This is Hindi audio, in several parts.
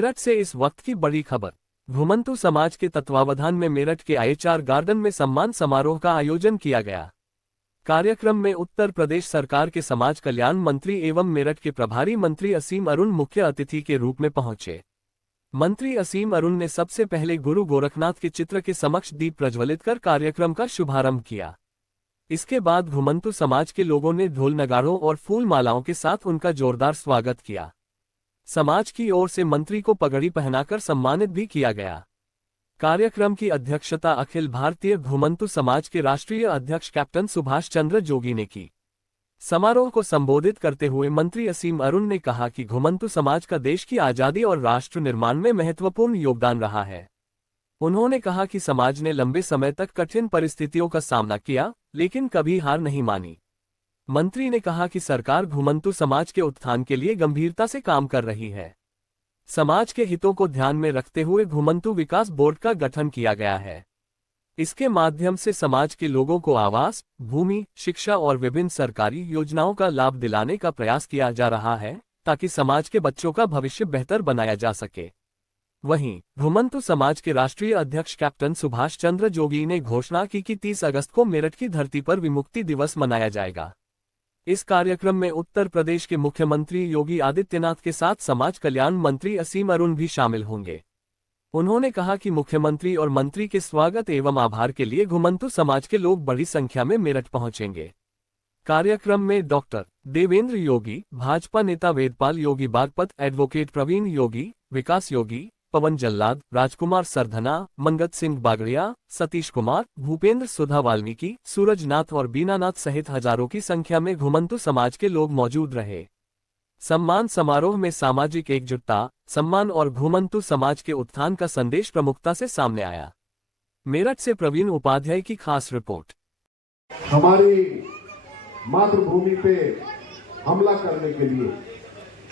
मेरठ से इस वक्त की बड़ी खबर। घुमंतु समाज के तत्वावधान में मेरठ के IHR गार्डन में सम्मान समारोह का आयोजन किया गया। कार्यक्रम में उत्तर प्रदेश सरकार के समाज कल्याण मंत्री एवं मेरठ के प्रभारी मंत्री असीम अरुण मुख्य अतिथि के रूप में पहुंचे। मंत्री असीम अरुण ने सबसे पहले गुरु गोरखनाथ के चित्र के समक्ष दीप प्रज्वलित कर कार्यक्रम का शुभारंभ किया। इसके बाद घुमंतु समाज के लोगों ने ढोल नगाड़ों और फूल मालाओं के साथ उनका जोरदार स्वागत किया। समाज की ओर से मंत्री को पगड़ी पहनाकर सम्मानित भी किया गया। कार्यक्रम की अध्यक्षता अखिल भारतीय घुमंतु समाज के राष्ट्रीय अध्यक्ष कैप्टन सुभाष चंद्र जोगी ने की। समारोह को संबोधित करते हुए मंत्री असीम अरुण ने कहा कि घुमंतु समाज का देश की आजादी और राष्ट्र निर्माण में महत्वपूर्ण योगदान रहा है। उन्होंने कहा कि समाज ने लंबे समय तक कठिन परिस्थितियों का सामना किया, लेकिन कभी हार नहीं मानी। मंत्री ने कहा कि सरकार घुमंतु समाज के उत्थान के लिए गंभीरता से काम कर रही है। समाज के हितों को ध्यान में रखते हुए घुमंतु विकास बोर्ड का गठन किया गया है। इसके माध्यम से समाज के लोगों को आवास, भूमि, शिक्षा और विभिन्न सरकारी योजनाओं का लाभ दिलाने का प्रयास किया जा रहा है, ताकि समाज के बच्चों का भविष्य बेहतर बनाया जा सके। वहीं घुमंतु समाज के राष्ट्रीय अध्यक्ष कैप्टन सुभाष चंद्र जोगी ने घोषणा की कि 30 अगस्त को मेरठ की धरती पर विमुक्ति दिवस मनाया जाएगा। इस कार्यक्रम में उत्तर प्रदेश के मुख्यमंत्री योगी आदित्यनाथ के साथ समाज कल्याण मंत्री असीम अरुण भी शामिल होंगे। उन्होंने कहा कि मुख्यमंत्री और मंत्री के स्वागत एवं आभार के लिए घुमंतु समाज के लोग बड़ी संख्या में मेरठ पहुंचेंगे। कार्यक्रम में डॉक्टर देवेंद्र योगी, भाजपा नेता वेदपाल योगी बागपत, एडवोकेट प्रवीण योगी, विकास योगी, पवन जल्लाद, राजकुमार सरधना, मंगत सिंह बागड़िया, सतीश कुमार, भूपेंद्र सुधा वाल्मीकि, सूरजनाथ और बीनानाथ सहित हजारों की संख्या में घुमंतु समाज के लोग मौजूद रहे। सम्मान समारोह में सामाजिक एकजुटता, सम्मान और घुमंतु समाज के उत्थान का संदेश प्रमुखता से सामने आया। मेरठ से प्रवीण उपाध्याय की खास रिपोर्ट। हमारी मातृभूमि पे हमला करने के लिए,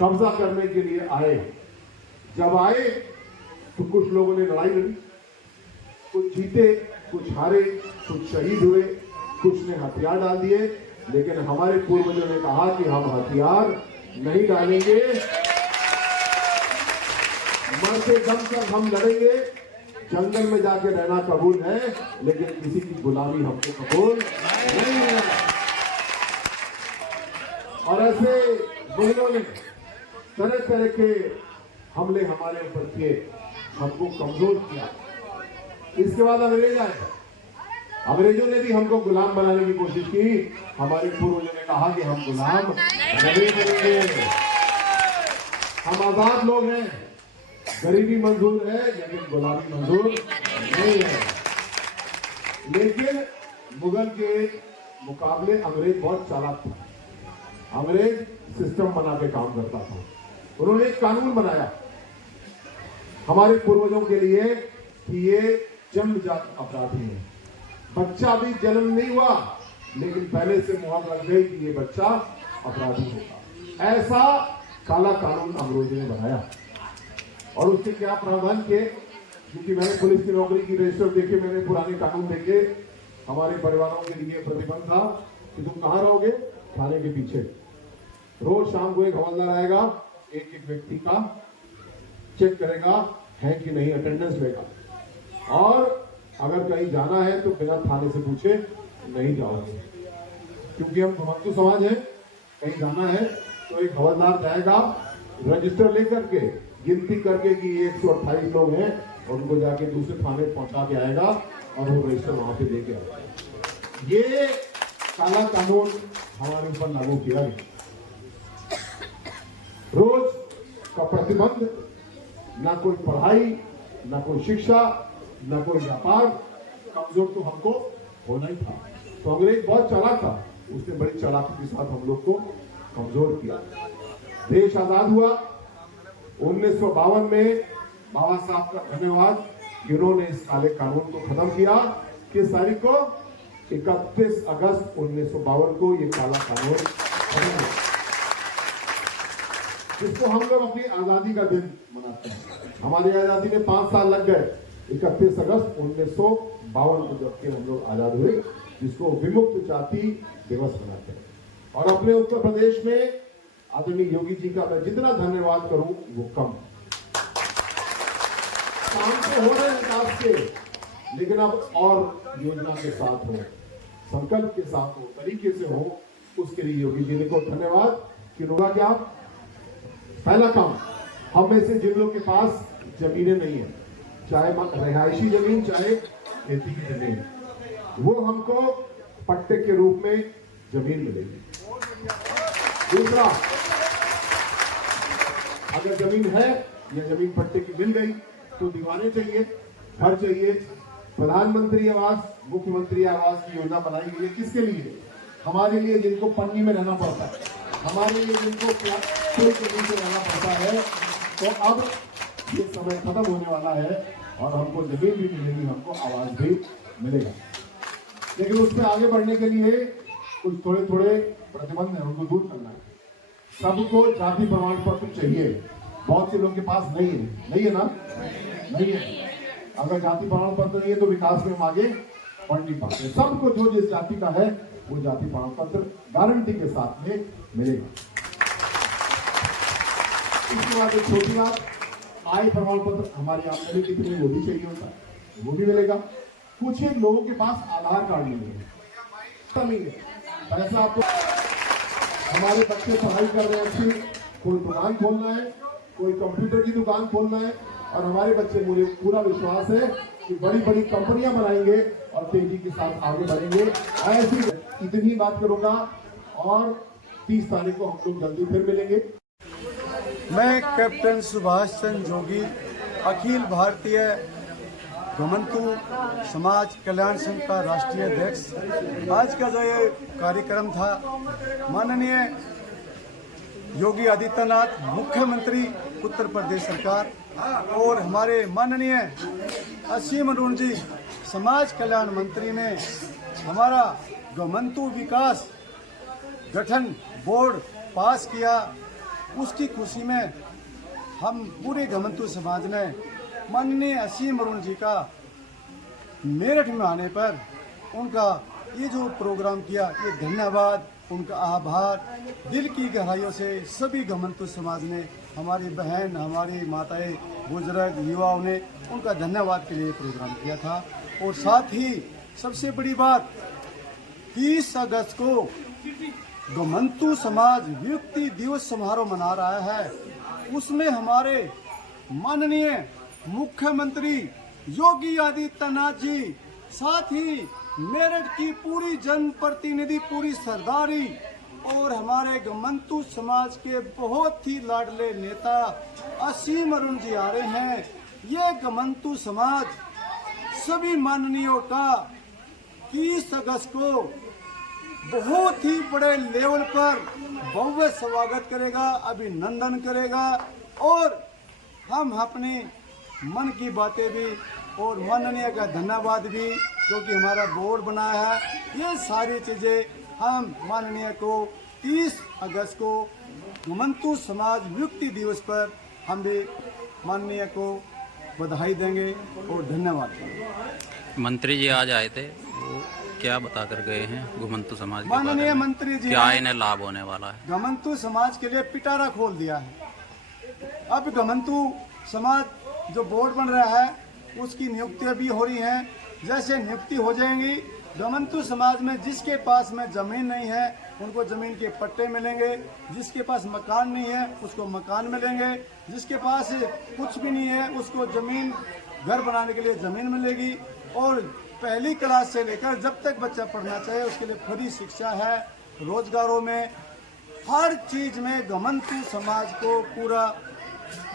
कब्जा करने के लिए आए। जब आए तो कुछ लोगों ने लड़ाई लड़ी, कुछ जीते, कुछ हारे, कुछ शहीद हुए, कुछ ने हथियार डाल दिए। लेकिन हमारे पूर्वजों ने कहा कि हम हथियार नहीं डालेंगे, मरते दम तक हम लड़ेंगे। जंगल में जाके रहना कबूल है, लेकिन किसी की गुलामी हमको कबूल नहीं है। और ऐसे मुगलों ने तरह तरह के हमले हमारे ऊपर किए, हमको कमजोर किया। इसके बाद अंग्रेज आए। अंग्रेजों ने भी हमको गुलाम बनाने की कोशिश की। हमारे पूर्वजों ने कहा कि हम गुलाम नहीं बनेंगे, हम आजाद लोग हैं। गरीबी मंजूर है, लेकिन गुलामी मंजूर नहीं है। लेकिन मुगल के मुकाबले अंग्रेज बहुत चालाक था। अंग्रेज सिस्टम बना के काम करता था। उन्होंने एक कानून बनाया हमारे पूर्वजों के लिए कि ये जन्मजात अपराधी है। बच्चा भी जन्म नहीं हुआ, लेकिन पहले से मुहर लग गई कि ये बच्चा अपराधी होगा। ऐसा काला कानून अंग्रेजों ने बनाया। और उसके क्या प्रावधान किए, क्योंकि मैंने पुलिस की नौकरी की रजिस्टर देखे, मैंने पुराने कानून देखे। हमारे परिवारों के लिए प्रतिबंध था कि तुम कहाँ रहोगे, थाने के पीछे। रोज शाम को एक हवलदार आएगा, एक एक व्यक्ति का चेक करेगा है कि नहीं, अटेंडेंस लेगा। और अगर कहीं जाना है तो बिना थाने से पूछे नहीं जाओगे, क्योंकि हम घुमंतु समाज है। कहीं जाना है तो एक हवलदार जाएगा, रजिस्टर लेकर के गिनती करके कि 128 लोग हैं, और उनको जाके दूसरे थाने पहुंचा के आएगा और वो रजिस्टर वहां पे लेके आएगा। ये काला कानून हमारे ऊपर लागू किया गया। रोज का प्रतिबंध, ना कोई पढ़ाई, ना कोई शिक्षा, ना कोई व्यापार। कमजोर तो हमको होना ही था। तो अंग्रेज बहुत चालाक था, उसने बड़ी चालाकी के साथ हम लोग को कमजोर किया। देश आजाद हुआ 1952 में। बाबा साहब का धन्यवाद कि उन्होंने इस काले कानून को खत्म किया। किस तारीख को? 31 अगस्त 1952 को ये काला कानून खत्म हुआ, जिसको हम लोग अपनी आजादी का दिन मनाते हैं। हमारी आजादी में 5 साल लग गए। 31 अगस्त 1952 को जबकि हम लोग आजाद हुए, जिसको विमुक्त जाति दिवस मनाते हैं। और अपने उत्तर प्रदेश में आदरणीय योगी जी का मैं जितना धन्यवाद करूं वो कम। काम तो हो रहे हैं विकास के, लेकिन अब और योजना के साथ हो, संकल्प के साथ हो, तरीके से हो, उसके लिए योगी जी को धन्यवाद। कि होगा क्या, पहला काम, हम में से जिन लोगों के पास जमीनें नहीं है, चाहे रिहायशी जमीन चाहे खेती की जमीन, वो हमको पट्टे के रूप में जमीन मिलेगी। दूसरा, अगर जमीन है या जमीन पट्टे की मिल गई तो दीवारें चाहिए, घर चाहिए। प्रधानमंत्री आवास, मुख्यमंत्री आवास की योजना बनाई गई है। किसके लिए? हमारे लिए जिनको पन्नी में रहना पड़ता है, हमारे लिए जिनको कोई जमीन से रहना पड़ता है। तो अब ये समय खत्म होने वाला है और हमको जमीन भी मिलेगी, हमको आवास भी मिलेगा। लेकिन उससे आगे बढ़ने के लिए कुछ थोड़े थोड़े प्रतिबंध है, उनको दूर करना है। सबको जाति प्रमाण पत्र चाहिए, बहुत से लोगों के पास नहीं है ना, नहीं है। अगर जाति प्रमाण पत्र नहीं है तो विकास में हम आगे बढ़ नहीं पाते। सबको जो जिस जाति का है वो जाति प्रमाण पत्र गारंटी के साथ में मिलेगा। इसके बाद एक छोटी बात, आय प्रमाण पत्र, हमारी आमदनी कितनी वो भी चाहिए होता है, वो भी मिलेगा। कुछ एक लोगों के पास आधार कार्ड नहीं है, पैसा आपको, हमारे बच्चे पढ़ाई कर रहे हैं अच्छी, कोई दुकान खोलना है, कोई कंप्यूटर की दुकान खोलना है, और हमारे बच्चे, मुझे पूरा विश्वास है कि बड़ी बड़ी कंपनियां बनाएंगे और तेजी के साथ आगे बढ़ेंगे। ऐसी इतनी बात करूंगा और 30 तारीख को हम लोग जल्दी फिर मिलेंगे। मैं कैप्टन सुभाष चंद्र जोगी, अखिल भारतीय घुमंतू समाज कल्याण संघ का राष्ट्रीय अध्यक्ष। आज का जो ये कार्यक्रम था, माननीय योगी आदित्यनाथ मुख्यमंत्री उत्तर प्रदेश सरकार और हमारे माननीय असीम अरुण जी समाज कल्याण मंत्री ने हमारा घुमंतू विकास गठन बोर्ड पास किया। उसकी खुशी में हम पूरे घुमंतू समाज ने माननीय असीम अरुण जी का मेरठ में आने पर उनका ये जो प्रोग्राम किया, ये धन्यवाद, उनका आभार दिल की गहराइयों से सभी घुमंतू समाज ने, हमारी बहन, हमारी माताएं, बुजुर्ग, युवाओं ने उनका धन्यवाद के लिए प्रोग्राम किया था। और साथ ही सबसे बड़ी बात, 30 अगस्त को घुमंतू समाज वियुक्ति दिवस समारोह मना रहा है। उसमें हमारे माननीय मुख्यमंत्री योगी आदित्यनाथ जी, साथ ही मेरठ की पूरी जनप्रतिनिधि, पूरी सरदारी और हमारे घुमंतू समाज के बहुत ही लाडले नेता असीम अरुण जी आ रहे हैं। ये घुमंतू समाज सभी माननीयों का 30 अगस्त को बहुत ही बड़े लेवल पर भव्य स्वागत करेगा, अभिनंदन करेगा। और हम अपनी मन की बातें भी और माननीय का धन्यवाद भी, क्योंकि हमारा बोर्ड बनाया है, ये सारी चीजें हम माननीय को 30 अगस्त को घुमंतू समाज वियुक्ति दिवस पर हम भी माननीय को बधाई देंगे और धन्यवाद देंगे। मंत्री जी आज आए थे, वो क्या बता कर गए हैं घुमंतू समाज के माननीय बारे में? मंत्री जी, क्या इन्हें लाभ होने वाला है? घुमंतू समाज के लिए पिटारा खोल दिया है। अब घुमंतू समाज जो बोर्ड बन रहा है उसकी नियुक्तियां भी हो रही हैं। जैसे नियुक्ति हो जाएंगी, घुमंतू समाज में जिसके पास में जमीन नहीं है उनको जमीन के पट्टे मिलेंगे, जिसके पास मकान नहीं है उसको मकान मिलेंगे, जिसके पास कुछ भी नहीं है उसको जमीन, घर बनाने के लिए जमीन मिलेगी। और पहली क्लास से लेकर जब तक बच्चा पढ़ना चाहे उसके लिए फ्री शिक्षा है। रोजगारों में हर चीज में घुमंतू समाज को पूरा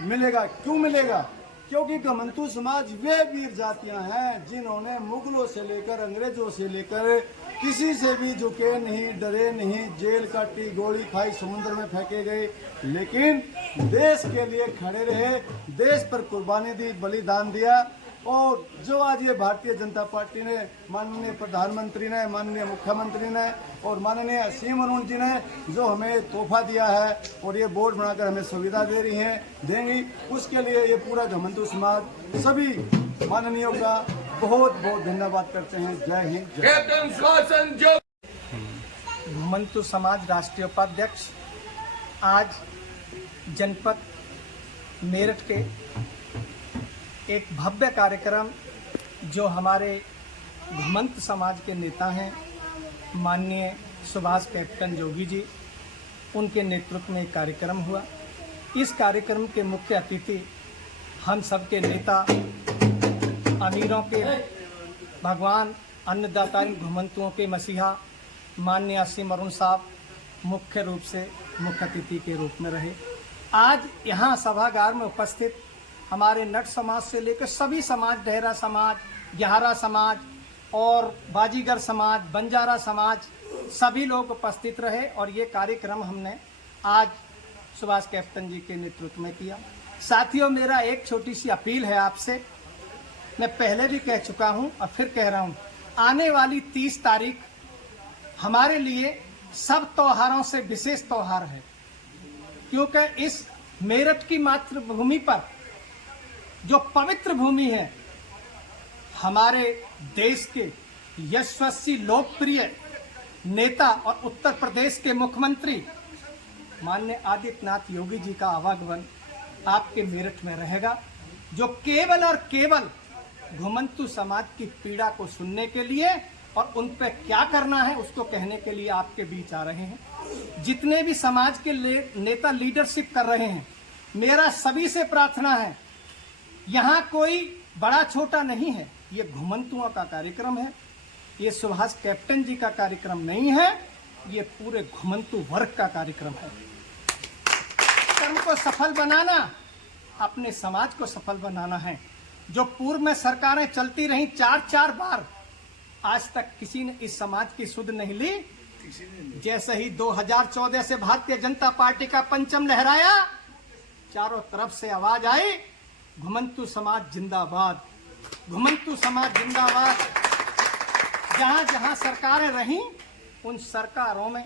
मिलेगा। क्यों मिलेगा? क्योंकि घुमंतू समाज वे वीर जातियां हैं जिन्होंने मुगलों से लेकर अंग्रेजों से लेकर किसी से भी झुके नहीं, डरे नहीं, जेल काटी, गोली खाई, समुद्र में फेंके गए, लेकिन देश के लिए खड़े रहे, देश पर कुर्बानी दी, बलिदान दिया। और जो आज ये भारतीय जनता पार्टी ने, माननीय प्रधानमंत्री ने, माननीय मुख्यमंत्री ने और माननीय असीम अरुण जी ने जो हमें तोहफा दिया है और ये बोर्ड बनाकर हमें सुविधा दे रही हैं, देंगी, उसके लिए ये पूरा घुमंतू समाज सभी माननीयों का बहुत बहुत धन्यवाद करते हैं। जय हिंद। घुमंतू समाज राष्ट्रीय उपाध्यक्ष आज जनपद मेरठ के एक भव्य कार्यक्रम जो हमारे घुमंत समाज के नेता हैं माननीय सुभाष कैप्टन जोगी जी, उनके नेतृत्व में एक कार्यक्रम हुआ। इस कार्यक्रम के मुख्य अतिथि हम सबके नेता, अमीरों के भगवान, अन्नदाता घुमंतुओं के मसीहा माननीय असीम अरुण साहब मुख्य रूप से मुख्य अतिथि के रूप में रहे। आज यहाँ सभागार में उपस्थित हमारे नट समाज से लेकर सभी समाज, डेहरा समाज, यहारा समाज और बाजीगर समाज, बंजारा समाज, सभी लोग उपस्थित रहे और ये कार्यक्रम हमने आज सुभाष कैप्टन जी के नेतृत्व में किया। साथियों, मेरा एक छोटी सी अपील है आपसे, मैं पहले भी कह चुका हूं और फिर कह रहा हूं, आने वाली 30 तारीख हमारे लिए सब त्योहारों से विशेष त्योहार है, क्योंकि इस मेरठ की मातृभूमि पर जो पवित्र भूमि है, हमारे देश के यशस्वी लोकप्रिय नेता और उत्तर प्रदेश के मुख्यमंत्री माननीय आदित्यनाथ योगी जी का आवागमन आपके मेरठ में रहेगा, जो केवल और केवल घुमंतु समाज की पीड़ा को सुनने के लिए और उन पर क्या करना है उसको कहने के लिए आपके बीच आ रहे हैं। जितने भी समाज के नेता लीडरशिप कर रहे हैं, मेरा सभी से प्रार्थना है, यहाँ कोई बड़ा छोटा नहीं है, ये घुमंतुओं का कार्यक्रम है, ये सुभाष कैप्टन जी का कार्यक्रम नहीं है, ये पूरे घुमंतु वर्ग का कार्यक्रम है। कर्म को सफल बनाना, अपने समाज को सफल बनाना है। जो पूर्व में सरकारें चलती रहीं 4-4 बार, आज तक किसी ने इस समाज की सुध नहीं ली। जैसे ही 2014 से भारतीय जनता पार्टी का परचम लहराया, चारों तरफ से आवाज आई, घुमंतु समाज जिंदाबाद, घुमंतु समाज जिंदाबाद। जहां जहां सरकारें रहीं, उन सरकारों में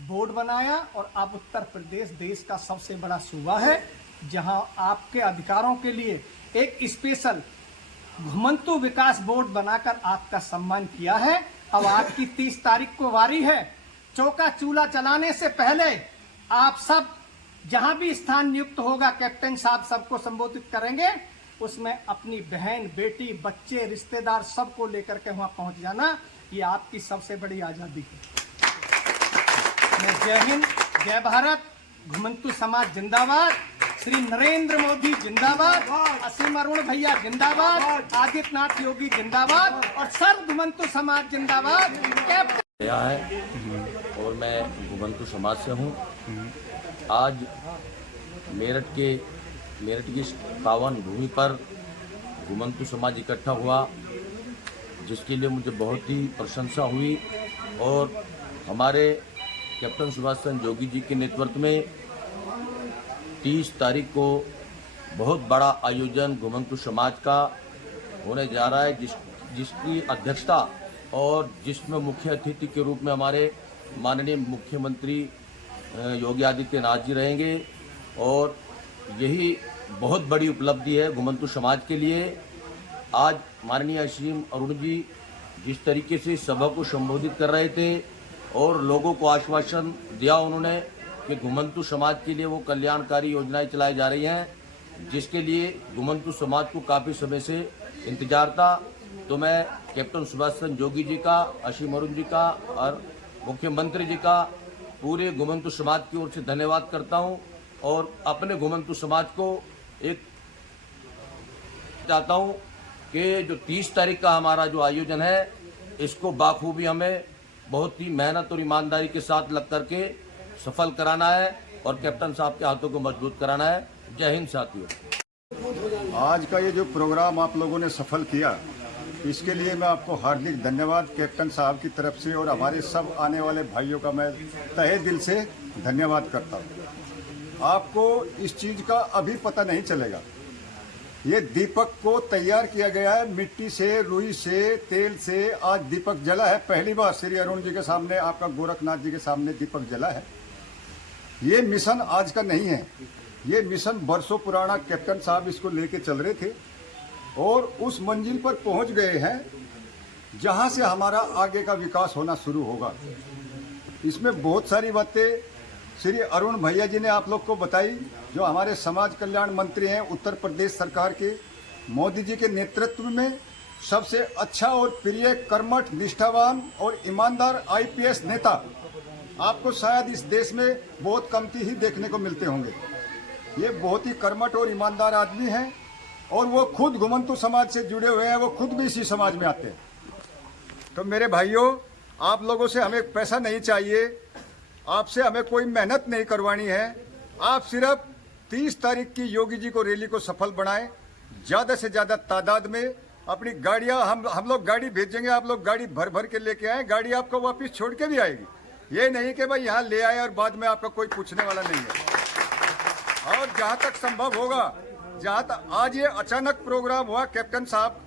बोर्ड बनाया और अब उत्तर प्रदेश देश का सबसे बड़ा सूबा है, जहां आपके अधिकारों के लिए एक स्पेशल घुमंतु विकास बोर्ड बनाकर आपका सम्मान किया है। अब आपकी 30 तारीख को वारी है। चौका चूल्हा चलाने से पहले आप सब जहां भी स्थान नियुक्त होगा, कैप्टन साहब सबको संबोधित करेंगे, उसमें अपनी बहन, बेटी, बच्चे, रिश्तेदार सबको लेकर के वहां पहुंच जाना। ये आपकी सबसे बड़ी आजादी है। मैं जय हिंद, जय भारत, घुमंतु समाज जिंदाबाद, श्री नरेंद्र मोदी जिंदाबाद, असीम अरुण भैया जिंदाबाद, आदित्यनाथ योगी जिंदाबाद और सर्व घुमंतु समाज जिंदाबाद। गया है और मैं घुमंतु समाज से हूँ। आज मेरठ की पावन भूमि पर घुमंतु समाज इकट्ठा हुआ, जिसके लिए मुझे बहुत ही प्रशंसा हुई और हमारे कैप्टन सुभाष चंद्र जोगी जी के नेतृत्व में 30 तारीख को बहुत बड़ा आयोजन घुमंतु समाज का होने जा रहा है, जिसकी अध्यक्षता और जिसमें मुख्य अतिथि के रूप में हमारे माननीय मुख्यमंत्री योगी आदित्यनाथ जी रहेंगे। और यही बहुत बड़ी उपलब्धि है घुमंतु समाज के लिए। आज माननीय असीम अरुण जी जिस तरीके से सभा को संबोधित कर रहे थे और लोगों को आश्वासन दिया उन्होंने कि घुमंतु समाज के लिए वो कल्याणकारी योजनाएं चलाई जा रही हैं, जिसके लिए घुमंतु समाज को काफ़ी समय से इंतजार था। तो मैं कैप्टन सुभाष चंद्र जोगी जी का, असीम अरुण जी का और मुख्यमंत्री जी का पूरे घुमंतु समाज की ओर से धन्यवाद करता हूं और अपने घुमंतु समाज को एक चाहता हूं कि जो 30 तारीख का हमारा जो आयोजन है, इसको बाखूबी हमें बहुत ही मेहनत और ईमानदारी के साथ लग करके सफल कराना है और कैप्टन साहब के हाथों को मजबूत कराना है। जय हिंद साथियों। आज का ये जो प्रोग्राम आप लोगों ने सफल किया, इसके लिए मैं आपको हार्दिक धन्यवाद कैप्टन साहब की तरफ से और हमारे सब आने वाले भाइयों का मैं तहे दिल से धन्यवाद करता हूँ। आपको इस चीज़ का अभी पता नहीं चलेगा, ये दीपक को तैयार किया गया है मिट्टी से, रुई से, तेल से। आज दीपक जला है, पहली बार श्री अरुण जी के सामने, आपका गोरखनाथ जी के सामने दीपक जला है। ये मिशन आज का नहीं है, ये मिशन बरसों पुराना कैप्टन साहब इसको लेके चल रहे थे और उस मंजिल पर पहुंच गए हैं जहां से हमारा आगे का विकास होना शुरू होगा। इसमें बहुत सारी बातें श्री अरुण भैया जी ने आप लोग को बताई, जो हमारे समाज कल्याण मंत्री हैं उत्तर प्रदेश सरकार के, मोदी जी के नेतृत्व में सबसे अच्छा और प्रिय, कर्मठ, निष्ठावान और ईमानदार आईपीएस नेता आपको शायद इस देश में बहुत कमती ही देखने को मिलते होंगे। ये बहुत ही कर्मठ और ईमानदार आदमी हैं और वो खुद घुमंतु समाज से जुड़े हुए हैं, वो खुद भी इसी समाज में आते हैं। तो मेरे भाइयों, आप लोगों से हमें पैसा नहीं चाहिए, आपसे हमें कोई मेहनत नहीं करवानी है। आप सिर्फ 30 तारीख की योगी जी को रैली को सफल बनाएं, ज़्यादा से ज़्यादा तादाद में अपनी गाड़ियां हम लोग गाड़ी भेजेंगे, आप लोग गाड़ी भर भर के लेके आए, गाड़ी आपको वापस छोड़ के भी आएगी। ये नहीं कि भाई यहाँ ले आए और बाद में आपका कोई पूछने वाला नहीं है। और जहाँ तक संभव होगा, जहाँ तक आज ये अचानक प्रोग्राम हुआ, कैप्टन साहब